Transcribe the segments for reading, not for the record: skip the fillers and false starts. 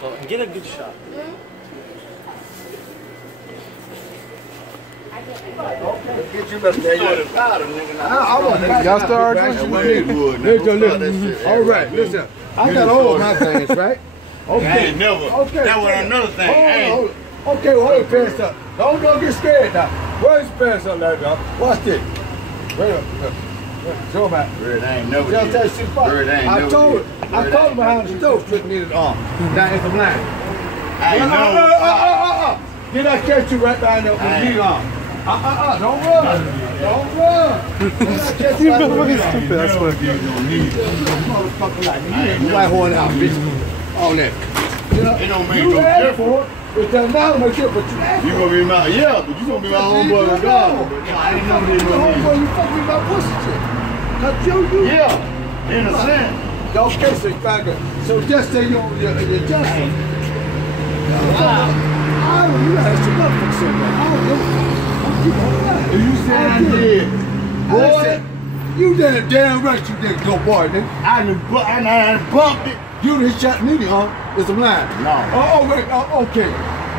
So, get a good shot. Get you up there. Y'all start Listen. All right, listen. I got all my things, right? Okay. I ain't never. Okay. That was another thing. Hold on. Okay, well, hold your pants up. Don't get scared now. Where's your pants up there, dog? Watch this. Wait up. Show him out. Bird, I ain't never Y'all did. tell you shit fuck. Bird, I ain't I never told did. him. I told him behind the stove, stripping needed arm. Now it's a line. I ain't never. Did I catch you right behind the knee arm? Don't run. Don't run. You motherfucking stupid, I swear. Motherfucker like me. You white horn out, bitch. All that. You know, It don't make you no asked difference. for it. It doesn't matter much difference, but you asked You for it. gonna be my, yeah, but you gonna be my homeboy regardless. But I ain't never did no Homeboy, need. you fuck with my pussy shit. Cause you. Yeah, in a sense. Okay, so you found it. So just say you're Justin. I don't know. You gotta ask your motherfucker something. I don't know. If you say I did, boy, You did it damn right, you did go boy, nigga. I done bumped it. You done shot me, huh? It's a line. No. Oh, wait, okay.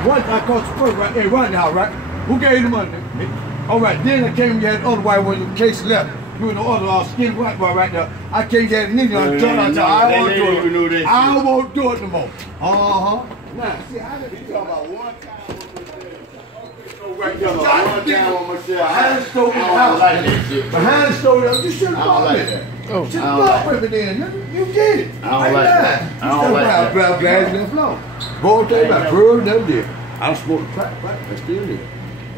One, I caught you first, right? Hey, right now, right? Who gave you the money, nigga? All right, then I came, you had the other white one, your case left. You and the other skinny white boy right there. I came, you had the nigga, I won't do it. I won't do it no more. Now, see, I didn't You talking about one time on right Michelle. One time on Michelle. behind the stove in the I don't house. like that shit. Behind the stove, you should have I don't bought like me. that. Oh. Just I don't fuck like with me then, nigga. You get it. I don't like that. I don't like that. Brown bags in the floor. Boy, tell you about bird, never did. I smoked crack, I still did.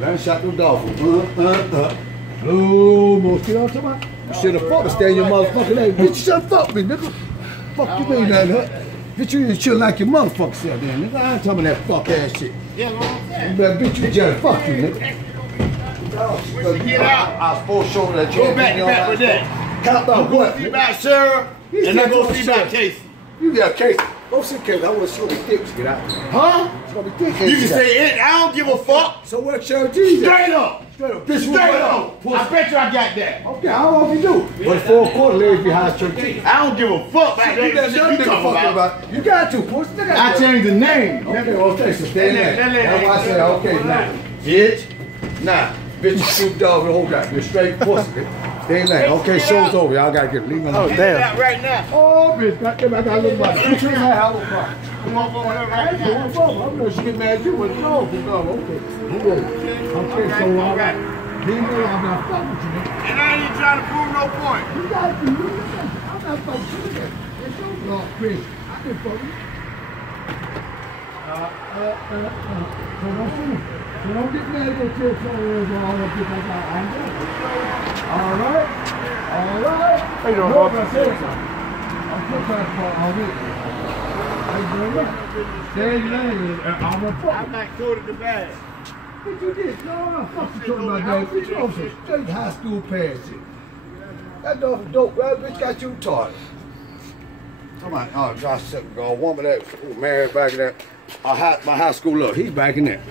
I shot them dolphins. Blue mosquito, I'm talking about. You should have fucked stay in your motherfucking leg. Bitch, you should have fucked me, nigga. Fuck you mean that, huh? Bitch, you should like your motherfucker self then, nigga. I ain't talking about that fuck ass shit. Yeah, man. You better bitch you jealous. Fuck you, nigga. Get out. I was supposed to show that you Go back to back with that. Count about what? See about Sarah, and then go see about Casey. You got Casey. Go see Casey. I want to show me thick. Get out. Huh? Show me thick. You can say it. I don't give a fuck. So what Cheryl G? Straight up. Straight up. Bitch, Straight up. I bet you I got that. Okay, how long you do? But 4 quarter legs behind Cheryl G. I don't give a fuck about You got that shit you talking about. You got to, push. I changed the name. Okay, so stay in there. That's why I say, okay, now. Bitch. Nah. Bitch, you shoot dog the whole guy. You're straight pussy. Stay in there. Okay, show's over. Y'all gotta get leave me alone. Oh, damn. Right now. Oh, bitch, I got a little money. Bitch, you ain't had a little money. Come on, right now. I know she get mad at you, but no, okay. Okay, so all right. Leave me alone. I'm not fucking with you, nigga. And I ain't trying to prove no point. You got to, I'm not fucking with you. It's your blood, Chris. I can fuck with you. So don't get mad at your phones and all that shit like that. All right? How you doing, No, Bob? but I said something. I'm still trying to call all this. Stay in lane. I'm a fuck. I'm not coated the bag. What you did? No, fuck you talking about that. Bitch, you on some straight high school pants shit. That dog was dope, right? Bitch got you retarded. Come on, oh, Josh, go woman that married back in there. My high school look, he's back in there.